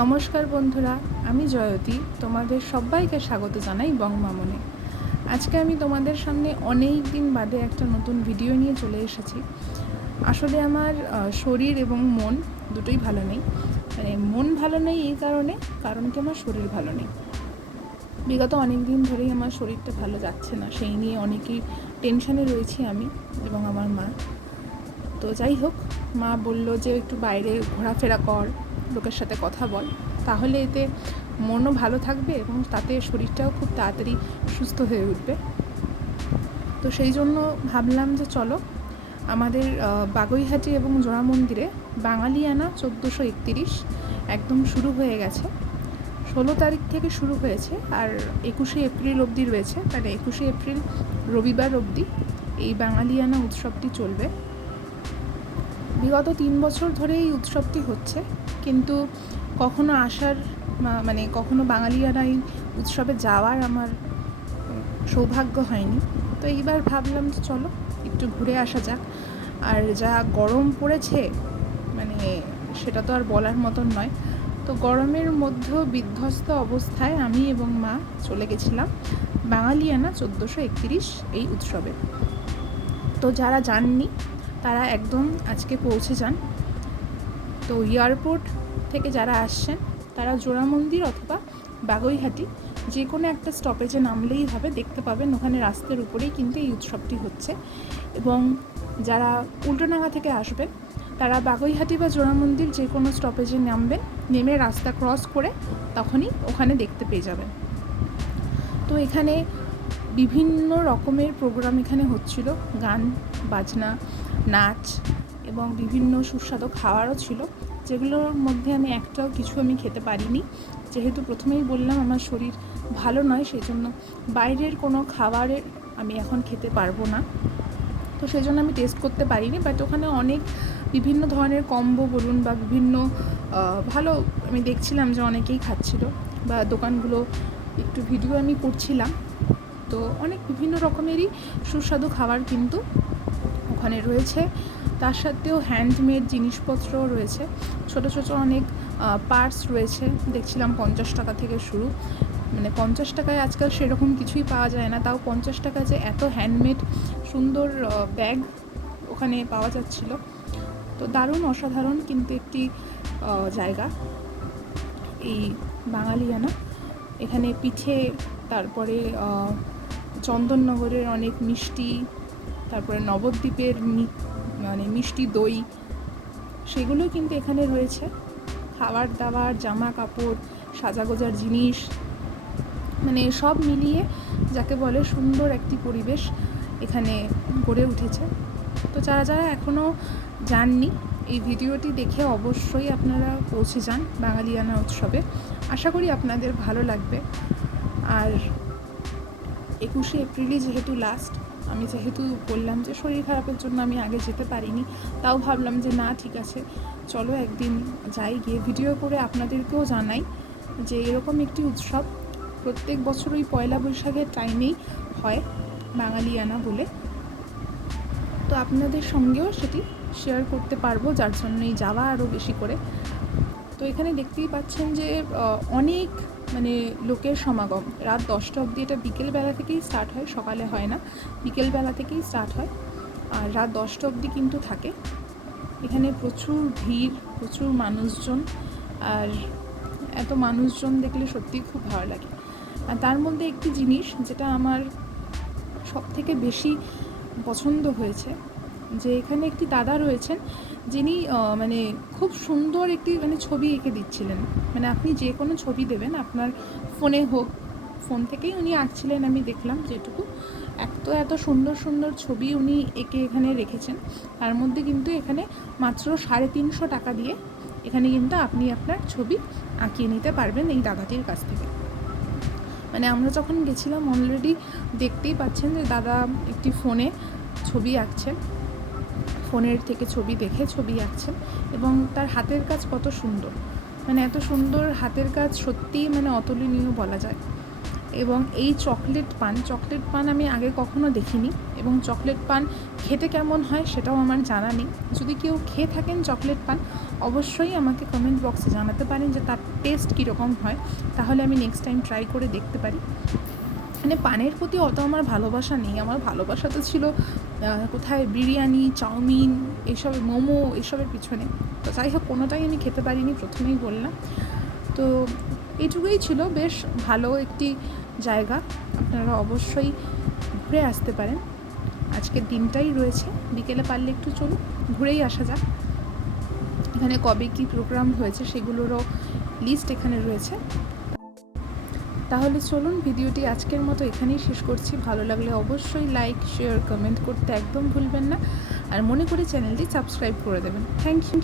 নমস্কার বন্ধুরা, আমি জয়তী, তোমাদের সবাইকে স্বাগত জানাই বংমামনে আজকে আমি তোমাদের সামনে অনেক দিন বাদে একটা নতুন ভিডিও নিয়ে চলে এসেছি। আসলে আমার শরীর এবং মন দুটোই ভালো নেই। মানে মন ভালো নেই এই কারণে, কারণ কি আমার শরীর ভালো নেই। বিগত অনেক দিন ধরেই আমার শরীরটা ভালো যাচ্ছে না, সেই নিয়ে অনেকই টেনশানে রয়েছি আমি এবং আমার মা। তো যাই হোক, মা বলল যে একটু বাইরে ঘোরাফেরা কর লোকের সাথে কথা বল। তাহলে এতে মনও ভালো থাকবে এবং তাতে শরীরটাও খুব তাড়াতাড়ি সুস্থ হয়ে উঠবে। তো সেই জন্য ভাবলাম যে চলো আমাদের আহ, বাগুইহাটি এবং জোড়া মন্দিরে বাঙালিয়ানা চোদ্দোশো একতিরিশ একদম শুরু হয়ে গেছে। ষোলো তারিখ থেকে শুরু হয়েছে আর একুশে এপ্রিল অবধি রয়েছে। মানে একুশে এপ্রিল রবিবার অবধি এই বাঙালিয়ানা উৎসবটি চলবে। বিগত তিন বছর ধরে এই উৎসবটি হচ্ছে। কিন্তু কখনো আসার মানে কখনো বাঙালিয়ানা এই উৎসবে যাওয়ার আমার সৌভাগ্য হয়নি। তো এইবার ভাবলাম যে চলো, একটু ঘুরে আসা যাক। আর যা গরম পড়েছে মানে সেটা তো আর বলার মতন নয়। তো গরমের মধ্যেও বিধ্বস্ত অবস্থায় আমি এবং মা চলে গেছিলাম বাঙালিয়ানা চোদ্দোশো একতিরিশ এই উৎসবে। তো যারা যাননি, তারা একদম আজকে পৌঁছে যান। তো এয়ারপোর্ট থেকে যারা আসছেন, তারা জোড়া মন্দির অথবা বাগুইহাটি যে কোনো একটা স্টপেজে নামলেই হবে। দেখতে পাবেন ওখানে রাস্তার উপরেই কিন্তু এই উৎসবটি হচ্ছে। এবং যারা উল্টোডাঙ্গা থেকে আসবেন, তারা বাগুইহাটি বা জোড়া মন্দির যে কোনো স্টপেজে নামবেন, নেমে রাস্তা ক্রস করে তখনই ওখানে দেখতে পেয়ে যাবেন। তো এখানে বিভিন্ন রকমের প্রোগ্রাম এখানে হচ্ছিল। গান, বাজনা, নাচ এবং বিভিন্ন সুস্বাদু খাবারও ছিল, যেগুলোর মধ্যে আমি একটাও কিছু আমি খেতে পারিনি। যেহেতু প্রথমেই বললাম, আমার শরীর ভালো নয় সেই জন্য বাইরের কোনো খাবারের আমি এখন খেতে পারব না। তো সেই জন্য আমি টেস্ট করতে পারিনি বাট ওখানে অনেক বিভিন্ন ধরনের কম্বো বলুন বা বিভিন্ন ভালো আমি দেখছিলাম যে অনেকেই খাচ্ছিল বা দোকানগুলো একটু ভিডিও আমি করছিলাম। তো অনেক বিভিন্ন রকমেরই সুস্বাদু খাবার কিন্তু ওখানে রয়েছে। তার সাথেও হ্যান্ডমেড জিনিসপত্রও রয়েছে। ছোট ছোট অনেক পার্টস রয়েছে। দেখছিলাম পঞ্চাশ টাকা থেকে শুরু। মানে পঞ্চাশ টাকায় আজকাল সেরকম কিছুই পাওয়া যায় না। তাও পঞ্চাশ টাকা যে এত হ্যান্ডমেড সুন্দর ব্যাগ ওখানে পাওয়া যাচ্ছিল। তো দারুণ অসাধারণ কিন্তু একটি জায়গা। এই বাঙালিয়ানা। এখানে পিঠে, তারপরে চন্দননগরের অনেক মিষ্টি তারপরে নবদ্বীপের মানে মিষ্টি দই সেগুলো কিন্তু এখানে রয়েছে। খাবার দাবার, জামা কাপড়, সাজাগোজার জিনিস মানে সব মিলিয়ে যাকে বলে সুন্দর একটি পরিবেশ এখানে গড়ে উঠেছে। তো যারা যারা এখনও যাননি, এই ভিডিওটি দেখে অবশ্যই আপনারা পৌঁছে যান বাঙালিয়ানা উৎসবে। আশা করি আপনাদের ভালো লাগবে। আর একুশে এপ্রিলই যেহেতু লাস্ট আমি যেহেতু বললাম যে শরীর খারাপের জন্য আমি আগে যেতে পারিনি, তাও ভাবলাম যে না, ঠিক আছে, চলো একদিন যাই গিয়ে ভিডিও করে আপনাদেরকেও জানাই যে এরকম একটি উৎসব প্রত্যেক বছর ওই পয়লা বৈশাখের টাইমেই হয়, বাঙালিয়ানা বলে। তো আপনাদের সঙ্গেও সেটি শেয়ার করতে পারব, যার জন্যই যাওয়া আরও বেশি করে। তো এখানে দেখতেই পাচ্ছেন যে অনেক মানে লোকের সমাগম। রাত দশটা অবধি এটা বিকেলবেলা থেকেই স্টার্ট হয়, সকালে হয় না। বিকেলবেলা থেকেই স্টার্ট হয়। আর রাত দশটা অবধি কিন্তু থাকে। এখানে প্রচুর ভিড়, প্রচুর মানুষজন। আর এত মানুষজন দেখলে সত্যিই খুব ভালো লাগে। আর তার মধ্যে একটি জিনিস যেটা আমার সব থেকে বেশি পছন্দ হয়েছে যে এখানে একটি দাদা রয়েছেন, যিনি মানে খুব সুন্দর একটি মানে ছবি এঁকে দিচ্ছিলেন। মানে আপনি যে কোনো ছবি দেবেন, আপনার ফোনে হোক, ফোন থেকেই উনি আঁকছিলেন, আমি দেখলাম যেটুকু। এত এত সুন্দর সুন্দর ছবি উনি এঁকে এখানে রেখেছেন। তার মধ্যে কিন্তু এখানে মাত্র সাড়ে তিনশো টাকা দিয়ে এখানে কিন্তু আপনি আপনার ছবি আঁকিয়ে নিতে পারবেন এই দাদাটির কাছ থেকে। মানে আমরা যখন গেছিলাম অলরেডি দেখতেই পাচ্ছেন যে দাদা একটি ফোনে ছবি আঁকছেন। ফোনের থেকে ছবি দেখে ছবি আঁকছেন এবং তার হাতের কাজ কত সুন্দর। মানে এত সুন্দর হাতের কাজ সত্যিই মানে অতুলনীয় বলা যায়। এবং এই চকলেট পান চকলেট পান আমি আগে কখনো দেখিনি এবং চকলেট পান খেতে কেমন হয় সেটাও আমার জানা নেই। যদি কেউ খেয়ে থাকেন চকলেট পান, অবশ্যই আমাকে কমেন্ট বক্সে জানাতে পারেন যে তার টেস্ট কীরকম হয়। তাহলে আমি নেক্সট টাইম ট্রাই করে দেখতে পারি। মানে পানের প্রতি অত আমার ভালোবাসা নেই। আমার ভালোবাসা তো ছিল কোথায় বিরিয়ানি, চাউমিন, এসব, মোমো, এসবের পিছনে। তো যাই হোক, কোনোটাই আমি খেতে পারিনি, প্রথমেই বললাম। তো এইটুকুই ছিল, বেশ ভালো একটি জায়গা। আপনারা অবশ্যই ঘুরে আসতে পারেন। আজকের দিনটাই রয়েছে। বিকেলে পারলে একটু চলুন, ঘুরেই আসা যাক। এখানে কবে কী প্রোগ্রাম হয়েছে, সেগুলোরও লিস্ট এখানে রয়েছে। তাহলে চলুন ভিডিওটি আজকের মতো এখানেই শেষ করছি। ভালো লাগলে অবশ্যই লাইক, শেয়ার, কমেন্ট করতে একদম ভুলবেন না। আর মনে করে চ্যানেলটি সাবস্ক্রাইব করে দেবেন। Thank you.